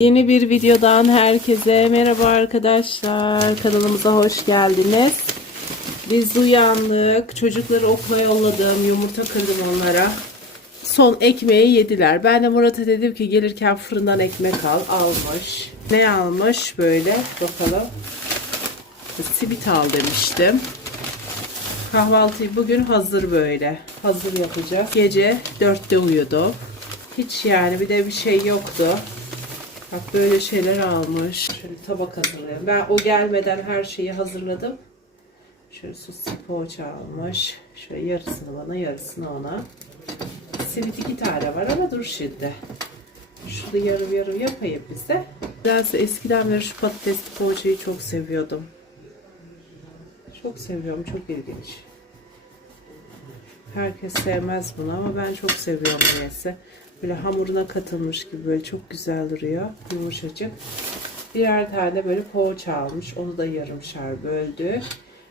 Yeni bir videodan herkese merhaba arkadaşlar. Kanalımıza hoş geldiniz. Biz uyandık. Çocukları okula yolladım. Yumurta kırdım onlara. Son ekmeği yediler. Ben de Murat'a dedim ki gelirken fırından ekmek al. Almış. Ne almış böyle? Bakalım. Simit al demiştim. Kahvaltıyı bugün hazır böyle. Hazır yapacağız. Gece 4'te uyudu. Hiç yani bir de bir şey yoktu. Bak böyle şeyler almış. Şöyle tabak hazırlayayım. Ben o gelmeden her şeyi hazırladım. Şöyle sussi poğaça almış. Şöyle yarısını bana yarısını ona. Simit iki tane var ama dur şimdi. Şunu yarım yarım yapayım bize. Nedense eskiden beri şu patatesli poğaçayı çok seviyordum. Çok seviyorum. Çok ilginç. Herkes sevmez bunu ama ben çok seviyorum niyeyse. Böyle hamuruna katılmış gibi böyle çok güzel duruyor. Yumuşacık. Birer tane böyle poğaça almış. Onu da yarımşar böldü.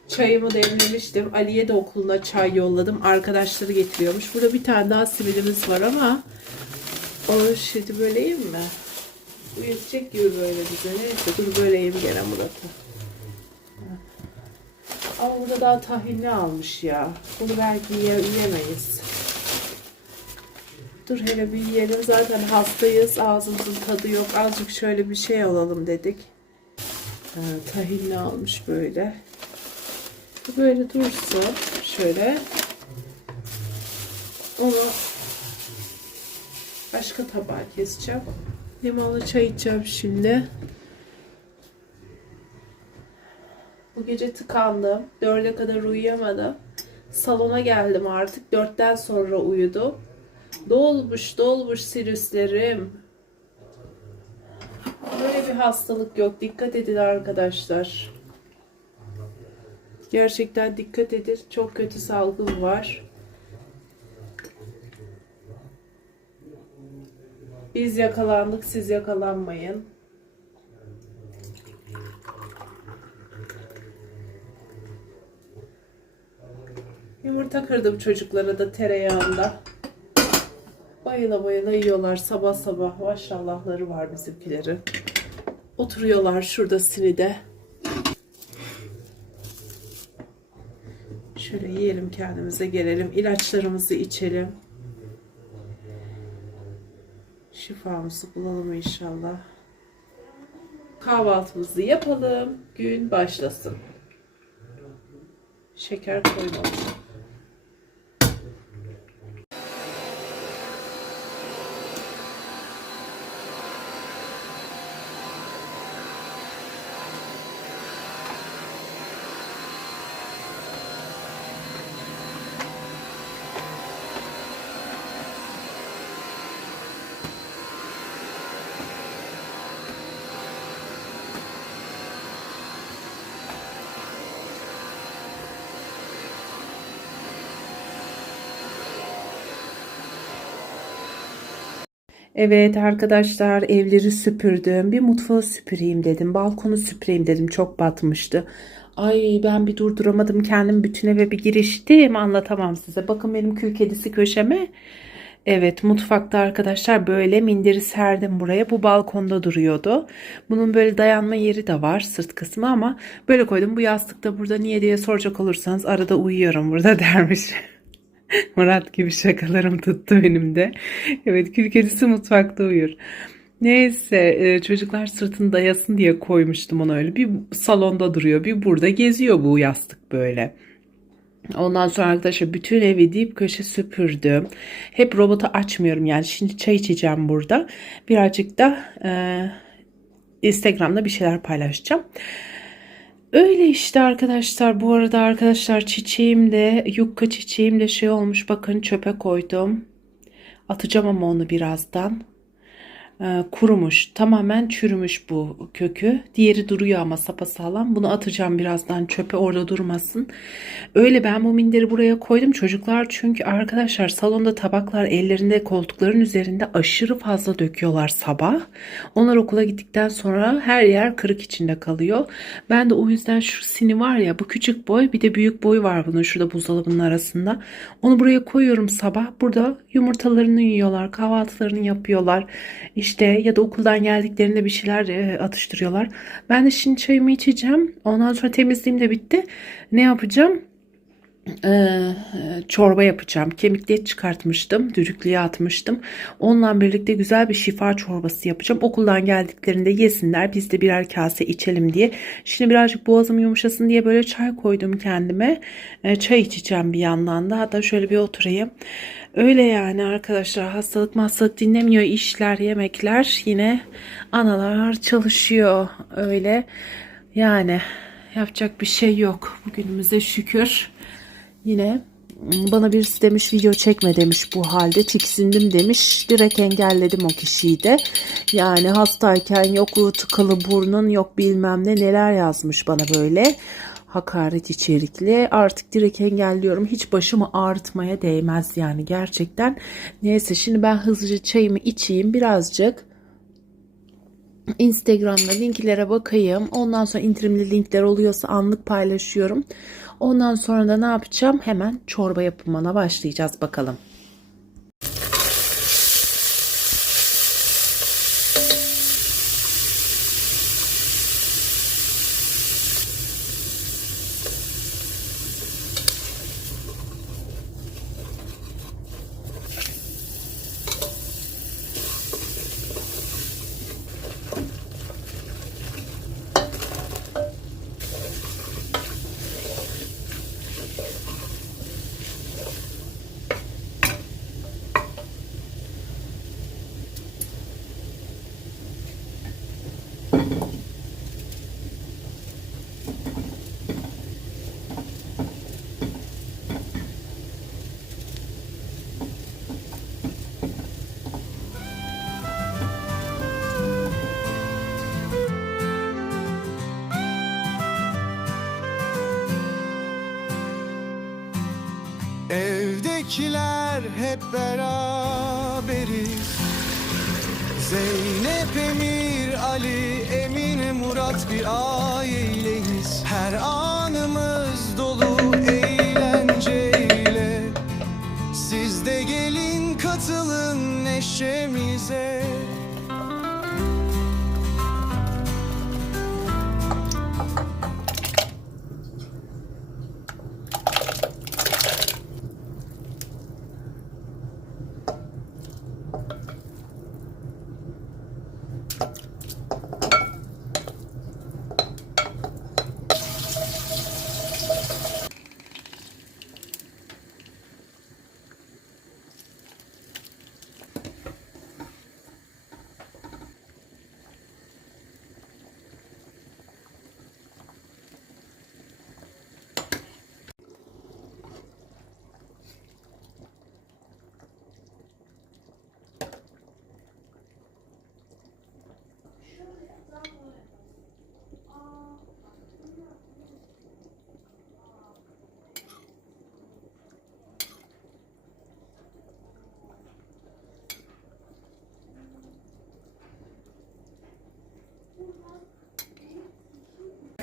Çayımı demlemiştim. Ali'ye de okuluna çay yolladım. Arkadaşları getiriyormuş. Burada bir tane daha simidimiz var ama onu şimdi böleyim mi? Uyutacak gibi böyle bize. Neyse dur böleyim gene Murat'ı. Ama burada daha tahinli almış ya. Bunu belki yiye- yiyemeyiz. Dur hele bir yiyelim. Zaten hastayız. Ağzımızın tadı yok. Azıcık şöyle bir şey alalım dedik. Ha, tahinli almış böyle. Böyle dursun. Şöyle. Onu başka tabağa keseceğim. Limonlu çay içeceğim şimdi. Bu gece tıkandım. Dörde kadar uyuyamadım. Salona geldim artık. Dörtten sonra uyudum. Dolmuş dolmuş sinüslerim. Böyle bir hastalık yok. Dikkat edin arkadaşlar. Gerçekten dikkat edin. Çok kötü salgın var. Biz yakalandık, siz yakalanmayın. Yumurta kırdım çocuklara da tereyağında. Bayıla bayıla yiyorlar sabah sabah. Maşallahları var bizimkilerin. Oturuyorlar şurada sinide. Şöyle yiyelim kendimize gelelim. İlaçlarımızı içelim. Şifamızı bulalım inşallah. Kahvaltımızı yapalım. Gün başlasın. Şeker koymadım. Evet arkadaşlar evleri süpürdüm. Bir mutfağı süpüreyim dedim. Balkonu süpüreyim dedim. Çok batmıştı. Ay ben bir durduramadım kendim bütün eve bir giriştim. Anlatamam size. Bakın benim kül kedisi köşeme. Evet mutfakta arkadaşlar böyle minderi serdim buraya. Bu balkonda duruyordu. Bunun böyle dayanma yeri de var sırt kısmı ama böyle koydum. Bu yastık da burada niye diye soracak olursanız arada uyuyorum burada dermiş. Murat gibi şakalarım tuttu benim de. Evet kül kedisi mutfakta uyur. Neyse e, çocuklar sırtını dayasın diye koymuştum onu öyle. Bir salonda duruyor bir burada geziyor bu yastık böyle. Ondan sonra arkadaşlar bütün evi dip köşe süpürdüm. Hep robotu açmıyorum yani. Şimdi çay içeceğim burada. Birazcık da e, Instagram'da bir şeyler paylaşacağım. Öyle işte arkadaşlar. Bu arada arkadaşlar çiçeğim de yukka çiçeğim de şey olmuş. Bakın çöpe koydum. Atacağım ama onu birazdan. Ee, kurumuş. Tamamen çürümüş bu kökü. Diğeri duruyor ama sapasağlam. Bunu atacağım birazdan çöpe orada durmasın. Öyle ben bu minderi buraya koydum. Çocuklar çünkü arkadaşlar salonda tabaklar ellerinde koltukların üzerinde aşırı fazla döküyorlar sabah. Onlar okula gittikten sonra her yer kırık içinde kalıyor. Ben de o yüzden şu sini var ya bu küçük boy bir de büyük boy var bunun şurada buzdolabının arasında. Onu buraya koyuyorum sabah. Burada yumurtalarını yiyorlar, kahvaltılarını yapıyorlar. İşte ya da okuldan geldiklerinde bir şeyler e, atıştırıyorlar. Ben de şimdi çayımı içeceğim. Ondan sonra temizliğim de bitti. Ne yapacağım? Ee, çorba yapacağım. Kemikli et çıkartmıştım. Düdüklüye atmıştım. Onunla birlikte güzel bir şifa çorbası yapacağım. Okuldan geldiklerinde yesinler. Biz de birer kase içelim diye. Şimdi birazcık boğazım yumuşasın diye böyle çay koydum kendime. Ee, çay içeceğim bir yandan da. Hatta şöyle bir oturayım. Öyle yani arkadaşlar hastalık hastalık dinlemiyor işler yemekler yine analar çalışıyor öyle yani yapacak bir şey yok bugünümüze şükür yine bana birisi demiş video çekme demiş bu halde. Tiksindim demiş. Direkt engelledim o kişiyi de. Yani hastayken yok tıkalı burnun yok bilmem ne neler yazmış bana böyle. Hakaret içerikli. Artık direkt engelliyorum. Hiç başımı ağrıtmaya değmez yani gerçekten. Neyse şimdi ben hızlıca çayımı içeyim birazcık. Instagram'da linklere bakayım. Ondan sonra indirimli linkler oluyorsa anlık paylaşıyorum. Ondan sonra da ne yapacağım? Hemen çorba yapımına başlayacağız bakalım. Evdekiler hep beraberiz. Zeynep, Emir, Ali, Emine, Murat bir aileyiz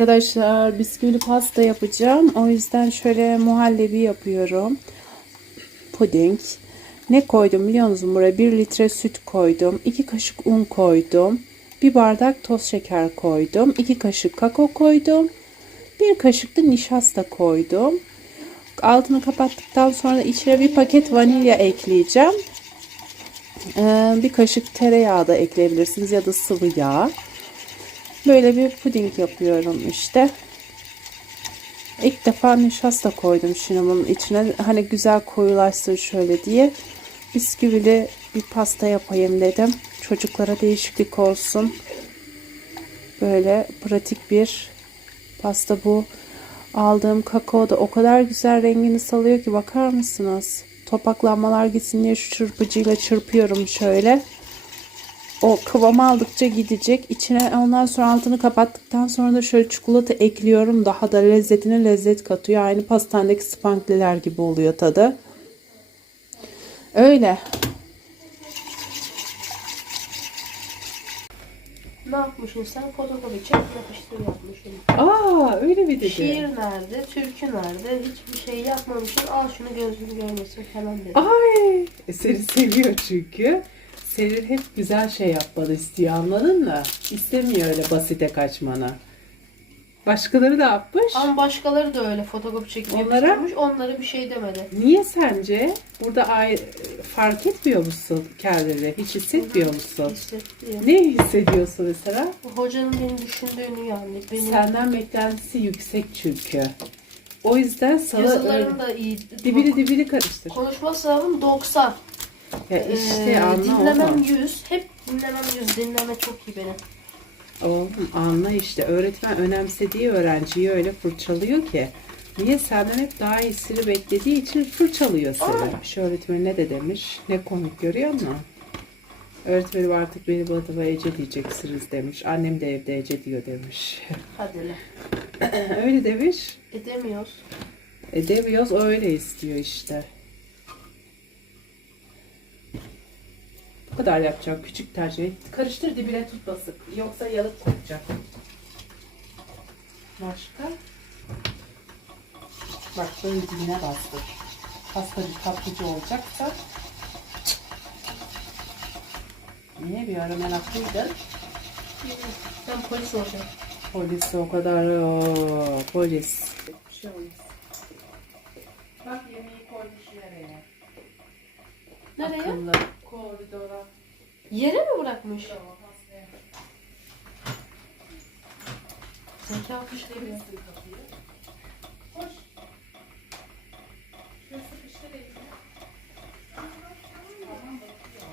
Arkadaşlar bisküvili pasta yapacağım. O yüzden şöyle muhallebi yapıyorum. Puding. Ne koydum biliyor musunuz buraya? 1 litre süt koydum. 2 kaşık un koydum. 1 bardak toz şeker koydum. 2 kaşık kakao koydum. 1 kaşık da nişasta koydum. Altını kapattıktan sonra içine bir paket vanilya ekleyeceğim. Ee, bir kaşık tereyağı da ekleyebilirsiniz ya da sıvı yağ. Böyle bir puding yapıyorum işte. İlk defa nişasta koydum şimdi bunun içine. Hani güzel koyulaşsın şöyle diye. Bisküvili bir pasta yapayım dedim. Çocuklara değişiklik olsun. Böyle pratik bir pasta bu. Aldığım kakao da o kadar güzel rengini salıyor ki bakar mısınız? Topaklanmalar gitsin diye şu çırpıcıyla çırpıyorum şöyle o kıvam aldıkça gidecek. İçine ondan sonra altını kapattıktan sonra da şöyle çikolata ekliyorum. Daha da lezzetine lezzet katıyor. Aynı pastanedeki spankliler gibi oluyor tadı. Öyle. Ne yapmışsın sen? Fotokopi çek yapıştır yapmışsın. Aa öyle mi Şiir nerede? Türkü nerede? Hiçbir şey yapmamışsın. Al şunu gözünü görmesin falan dedi. Ay seni seviyor çünkü. Sevil hep güzel şey yapmanı istiyor anladın mı? İstemiyor öyle basite kaçmanı. Başkaları da yapmış. Ama başkaları da öyle fotokopi çekmeyi Onlara- istiyormuş. Onlara bir şey demedi. Niye sence? Burada ay fark etmiyor musun kendini? Hiç hissetmiyor musun? Hissettiriyor. Ne hissediyorsun mesela? Hocanın beni düşündüğünü yani. Beni Senden beklentisi yüksek çünkü. O yüzden sana yazılarım da iyi. dibini dibini karıştır. Konuşma sınavım 90. Ya işte Ee, anla dinlemem oğlum. 100. Hep dinlemem 100. Dinleme çok iyi benim. Oğlum anla işte. Öğretmen önemsediği öğrenciyi öyle fırçalıyor ki. Niye senden hep daha iyisini beklediği için fırçalıyor seni. Şu öğretmen ne de demiş. Ne komik görüyor musun? Öğretmenim artık benim adıma Ece diyeceksiniz demiş. Annem de evde Ece diyor demiş. Hadi lan. öyle demiş. Edemiyoruz. E demiyoruz o öyle istiyor işte. Kadar yapacak küçük tercih. Karıştır dibine tutmasın. Yoksa yalık kokacak. Başka? Bak böyle dibine bastır. Pasta bir tatlıcı olacaksa. Niye bir ara meraklıydın? Ben polis olacağım. Polis o kadar o polis. Bir şey olmaz. Bak yemeği koymuş nereye? Nereye? Akıllı. Yere mi bırakmış? Zeka kuşları. Koş. Şurası sıkıştır elini. Tamam bakıyor.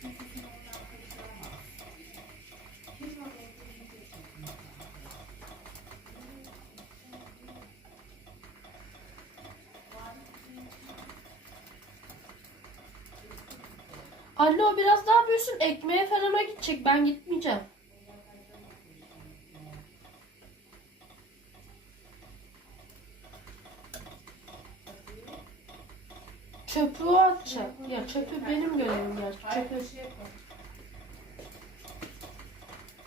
Kimsesin ondan kaçıramaz. Kim var orada yiyecek Anne o büyüsün. Ekmeğe falan gidecek. Ben gitmeyeceğim. Çöpü o atacak. Ya çöpü benim görevim gerçi. Çöpü.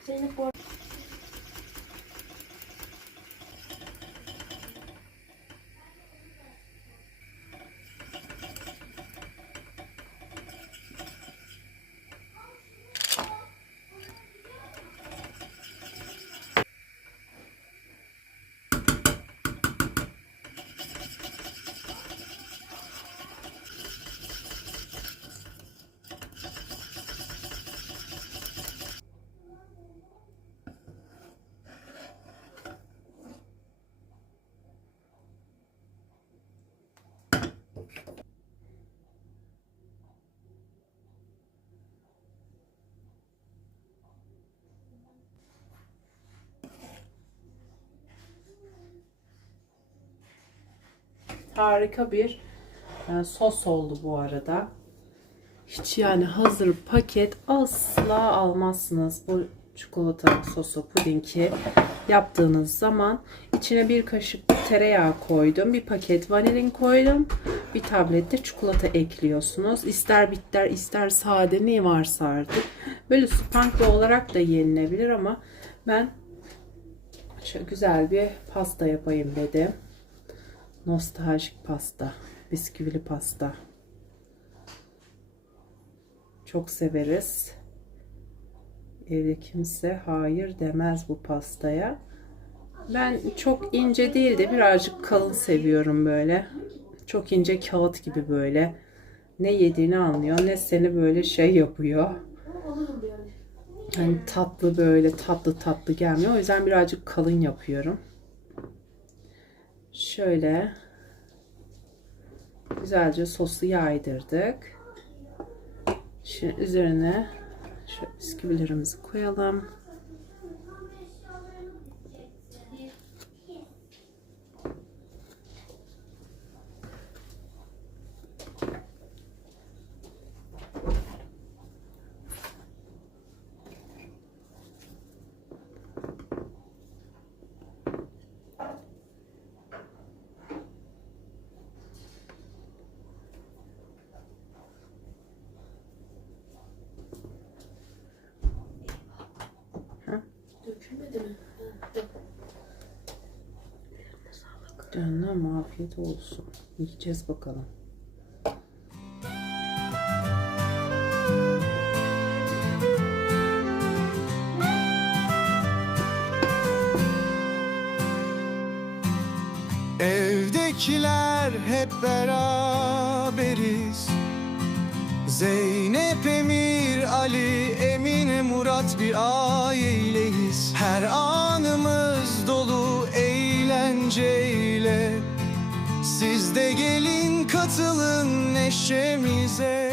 Zeynep bu Harika bir e, sos oldu bu arada. Hiç yani hazır paket asla almazsınız bu çikolata sosu pudingi yaptığınız zaman. İçine bir kaşık tereyağı koydum bir paket vanilin koydum bir tablet de çikolata ekliyorsunuz. İster bitter ister sade ne varsa artık. Böyle spanklı olarak da yenilebilir ama ben şöyle güzel bir pasta yapayım dedim Nostaljik pasta. Bisküvili pasta. Çok severiz. Evde kimse hayır demez bu pastaya. Ben çok ince değil de birazcık kalın seviyorum böyle. Çok ince kağıt gibi böyle. Ne yediğini anlıyor ne seni böyle şey yapıyor. Hani tatlı böyle tatlı tatlı gelmiyor. O yüzden birazcık kalın yapıyorum. Şöyle güzelce sosu yaydırdık. Şimdi üzerine şu bisküvilerimizi koyalım. afiyet olsun. Yiyeceğiz bakalım. Evdekiler hep beraberiz Zeynep, Emir, Ali, Emine, Murat bir ağ neşemize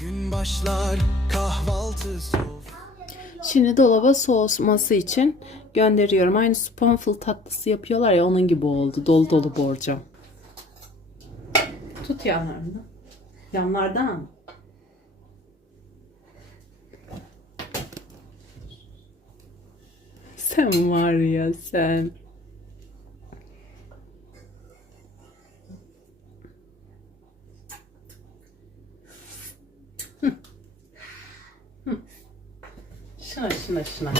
Gün başlar kahvaltı sofrası Şimdi dolaba soğuması için gönderiyorum. Aynı sponful tatlısı yapıyorlar ya onun gibi oldu. Dolu dolu borcam. Tut yanlarını. Yanlardan. Sen var ya sen. Şuna şuna şuna.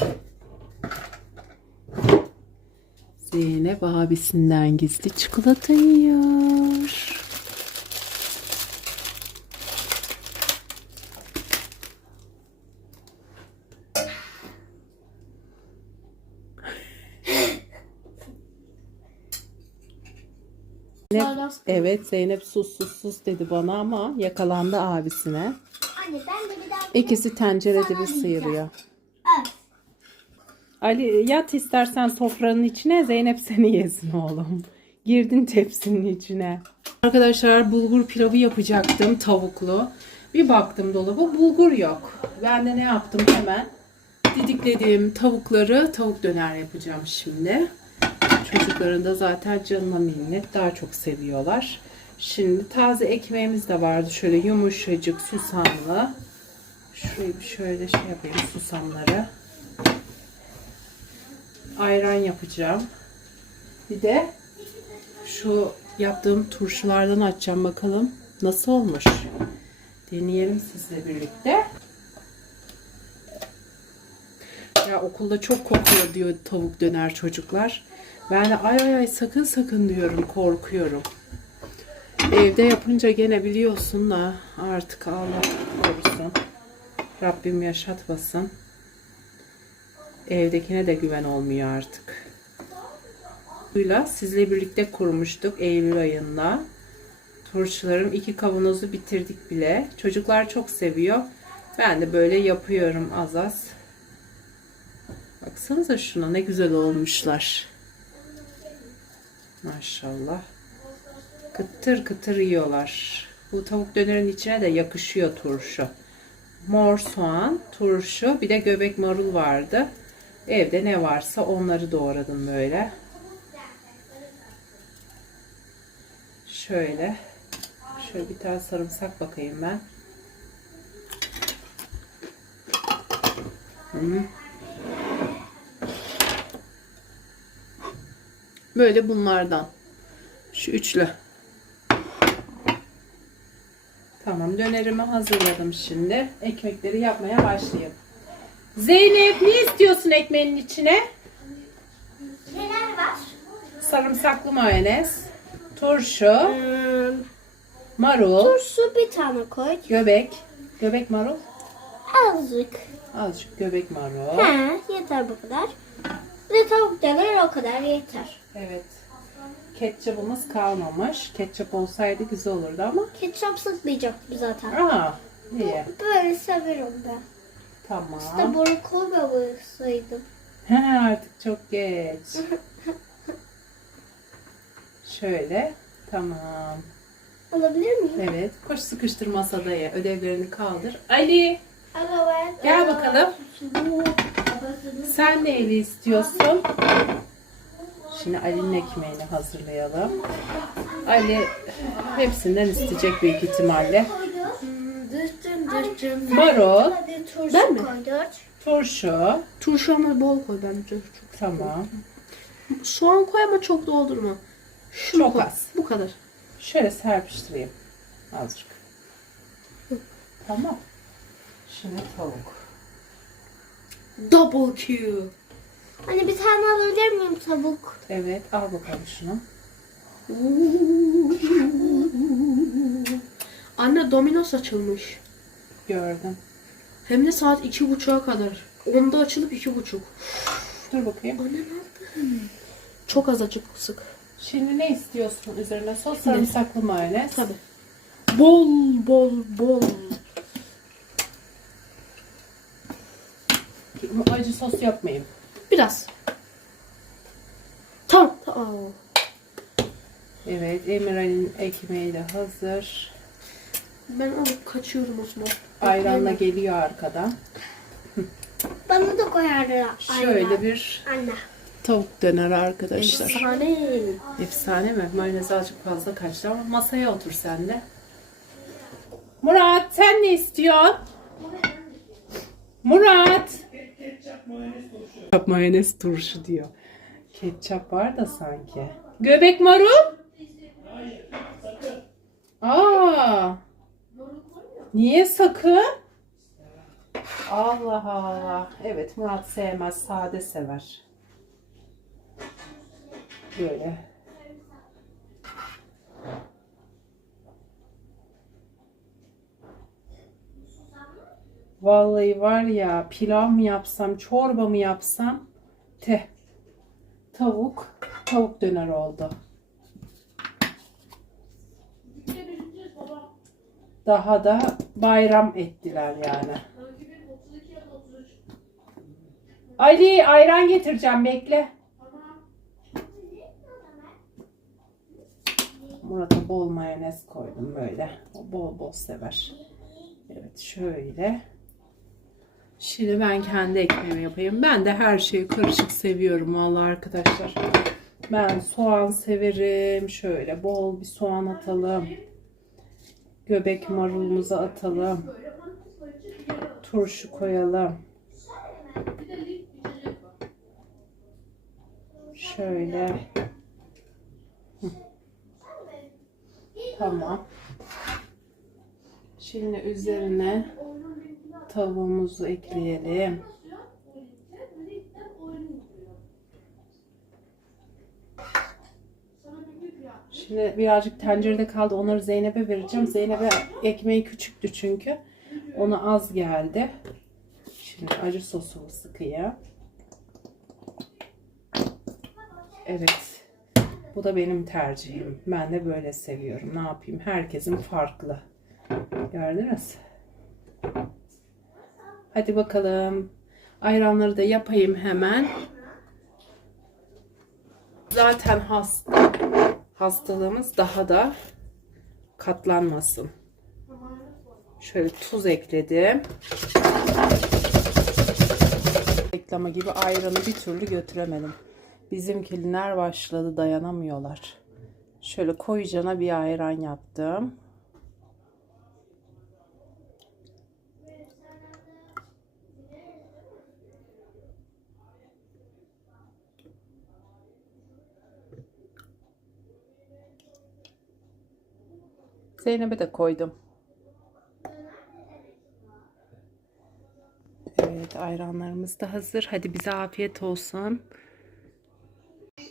Zeynep abisinden gizli çikolata yiyor. Zeynep, evet Zeynep sus sus sus dedi bana ama yakalandı abisine. Anne ben de bir daha İkisi tencerede bir sıyırıyor. Evet. Ali yat istersen sofranın içine Zeynep seni yesin oğlum. Girdin tepsinin içine. Arkadaşlar bulgur pilavı yapacaktım tavuklu. Bir baktım dolaba bulgur yok. Ben de ne yaptım hemen didikledim tavukları tavuk döner yapacağım şimdi. Çocukların da zaten canına minnet daha çok seviyorlar. Şimdi taze ekmeğimiz de vardı şöyle yumuşacık susamlı. Şurayı bir şöyle şey yapayım susamları ayran yapacağım. Bir de şu yaptığım turşulardan açacağım bakalım nasıl olmuş. Deneyelim sizle birlikte. Ya okulda çok kokuyor diyor tavuk döner çocuklar. Ben ay ay ay sakın sakın diyorum korkuyorum. Evde yapınca gene biliyorsun da artık Allah korusun. Rabbim yaşatmasın. Evdekine de güven olmuyor artık. Suyla sizle birlikte kurmuştuk Eylül ayında. Turşularım iki kavanozu bitirdik bile. Çocuklar çok seviyor. Ben de böyle yapıyorum az az. Baksanıza şuna ne güzel olmuşlar. Maşallah. Kıtır kıtır yiyorlar. Bu tavuk dönerin içine de yakışıyor turşu. Mor soğan, turşu, bir de göbek marul vardı. Evde ne varsa onları doğradım böyle. Şöyle. Şöyle bir tane sarımsak bakayım ben. Hı. Böyle bunlardan. Şu üçlü. Tamam dönerimi hazırladım şimdi. Ekmekleri yapmaya başlayayım. Zeynep ne istiyorsun ekmeğin içine? Neler var? Sarımsaklı mayonez, turşu, Hmm, marul, turşu bir tane koy. göbek. Göbek marul. Azıcık. Azıcık göbek marul. He, yeter bu kadar. De tavuk döner o kadar yeter. Evet. Ketçapımız kalmamış. Ketçap olsaydı güzel olurdu ama. Ketçap sıkmayacaktım zaten. Aa, iyi. Böyle severim ben. Tamam. İşte brokoli babasıydım. He, artık çok geç. Şöyle. Tamam. Olabilir miyim? Evet. Koş sıkıştır masada ye. Ödevlerini kaldır. Ali Alo ben. gel bakalım. Sen neyle istiyorsun? Şimdi Ali'nin ekmeğini hazırlayalım. Ali hepsinden isteyecek büyük ihtimalle. Marul, turşu Ben mi? koy dört. turşu. Turşu ama bol koy bence. Çok. Tamam. Soğan koy ama çok doldurma. Şunu Çok koy. az. Bu kadar. Şöyle serpiştireyim. Azıcık. Tamam. Şimdi tavuk. Double Q. Hani bir tane alabilir miyim tavuk? Evet al bakalım şunu. Anne Domino's açılmış. Gördüm. Hem de saat iki buçuğa kadar. Onda açılıp iki buçuk. Dur bakayım. Çok az açık sık. Şimdi ne istiyorsun üzerine? Sos sarımsaklı mayonez. Tabii. Bol bol bol. Acı sos yapmayayım. Biraz. Tamam. tamam. Evet, Emirhan'ın ekmeği de hazır. Ben alıp kaçıyorum Osman. Ayranla geliyor arkadan. Bana da koyarlar. Şöyle bir Anne. tavuk döner arkadaşlar. Efsane. Efsane mi? Mayonez azıcık fazla kaçtı ama masaya otur sen de. Murat sen ne istiyorsun? Murat. Ketçap mayonez turşu diyor. Ketçap var da sanki. Göbek marul? Aa. Niye sakın? Allah Allah. Evet Murat sevmez, sade sever. Böyle. Vallahi var ya pilav mı yapsam, çorba mı yapsam te tavuk tavuk döner oldu. Daha da bayram ettiler yani. Ali ayran getireceğim bekle. Murat'a bol mayonez koydum böyle. O bol bol sever. Evet şöyle. Şimdi ben kendi ekmeğimi yapayım. Ben de her şeyi karışık seviyorum vallahi arkadaşlar. Ben soğan severim. Şöyle bol bir soğan atalım. Göbek marulumuzu atalım. Turşu koyalım. Şöyle. Tamam. Şimdi üzerine tavuğumuzu ekleyelim. Şimdi birazcık tencerede kaldı. Onları Zeynep'e vereceğim. Zeynep'e ekmeği küçüktü çünkü. Ona az geldi. Şimdi acı sosumu sıkayım. Evet. Bu da benim tercihim. Ben de böyle seviyorum. Ne yapayım? Herkesin farklı. Gördünüz. Hadi bakalım. Ayranları da yapayım hemen. Zaten hasta hastalığımız daha da katlanmasın. Şöyle tuz ekledim. Reklama gibi ayranı bir türlü götüremedim. Bizimkiler başladı dayanamıyorlar. Şöyle koyucana bir ayran yaptım. Zeynep'e de koydum. Evet ayranlarımız da hazır. Hadi bize afiyet olsun.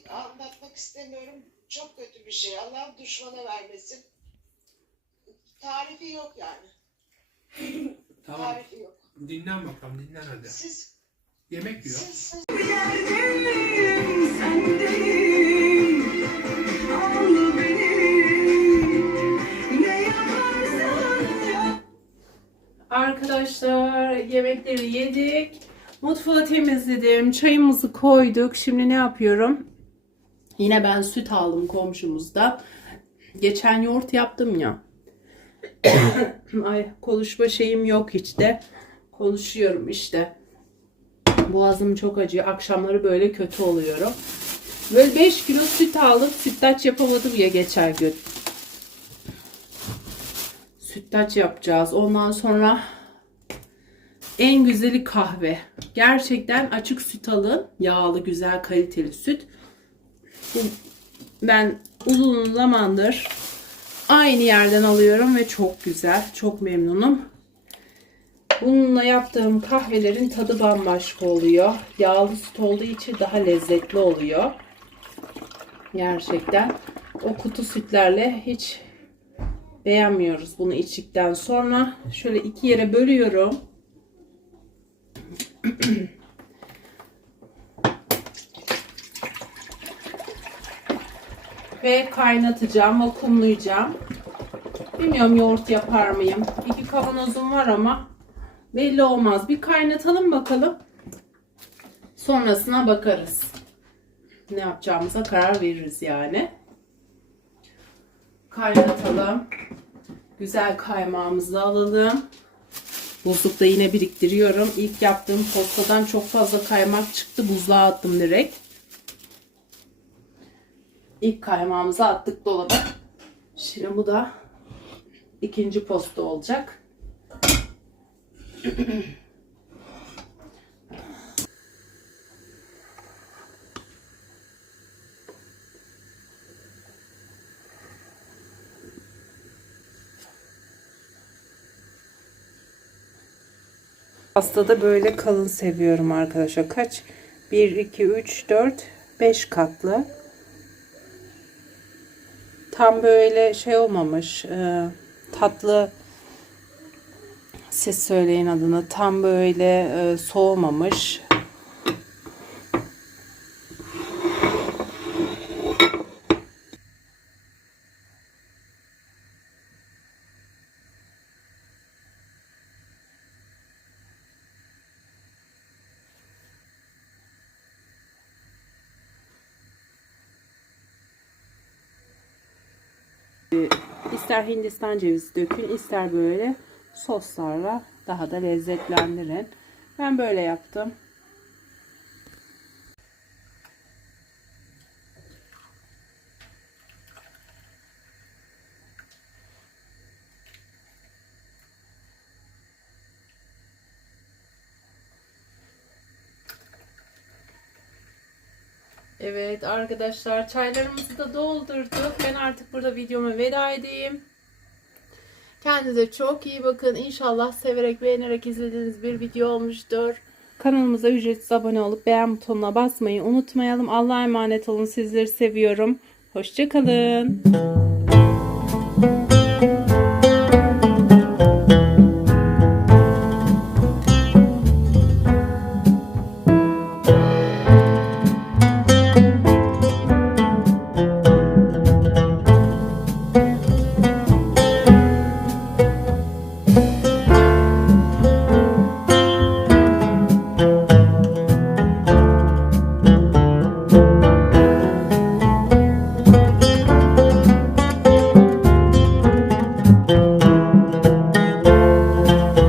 anlatmak istemiyorum. Çok kötü bir şey. Allah düşmana vermesin. Tarifi yok yani. Tamam. Tarifi yok. Dinlen bakalım, dinlen hadi. Siz, Yemek yiyor. siz, siz Arkadaşlar yemekleri yedik. Mutfağı temizledim. Çayımızı koyduk. Şimdi ne yapıyorum? Yine ben süt aldım komşumuzda. Geçen yoğurt yaptım ya. Ay konuşma şeyim yok hiç de. Konuşuyorum işte. Boğazım çok acıyor. Akşamları böyle kötü oluyorum. Böyle 5 kilo süt aldım. Sütlaç yapamadım ya geçen gün. Sütlaç yapacağız. Ondan sonra en güzeli kahve. Gerçekten açık süt alın. Yağlı, güzel, kaliteli süt. Ben uzun zamandır aynı yerden alıyorum ve çok güzel. Çok memnunum. Bununla yaptığım kahvelerin tadı bambaşka oluyor. Yağlı süt olduğu için daha lezzetli oluyor. Gerçekten o kutu sütlerle hiç beğenmiyoruz bunu içtikten sonra. Şöyle iki yere bölüyorum. Ve kaynatacağım, vakumlayacağım. Bilmiyorum yoğurt yapar mıyım? İki kavanozum var ama belli olmaz. Bir kaynatalım bakalım. Sonrasına bakarız. Ne yapacağımıza karar veririz yani. Kaynatalım. Güzel kaymağımızı alalım. Buzlukta yine biriktiriyorum. İlk yaptığım postadan çok fazla kaymak çıktı. Buzluğa attım direkt. İlk kaymağımızı attık dolaba. Şimdi bu da ikinci posta olacak. Pastada böyle kalın seviyorum arkadaşlar. Kaç? 1, 2, 3, 4, 5 katlı. Tam böyle şey olmamış. e, tatlı siz söyleyin adını. Tam böyle e, soğumamış. İster Hindistan cevizi dökün, ister böyle soslarla daha da lezzetlendirin. Ben böyle yaptım. Evet arkadaşlar çaylarımızı da doldurduk. Ben artık burada videoma veda edeyim. Kendinize çok iyi bakın. İnşallah severek beğenerek izlediğiniz bir video olmuştur. Kanalımıza ücretsiz abone olup beğen butonuna basmayı unutmayalım. Allah'a emanet olun. Sizleri seviyorum. Hoşçakalın.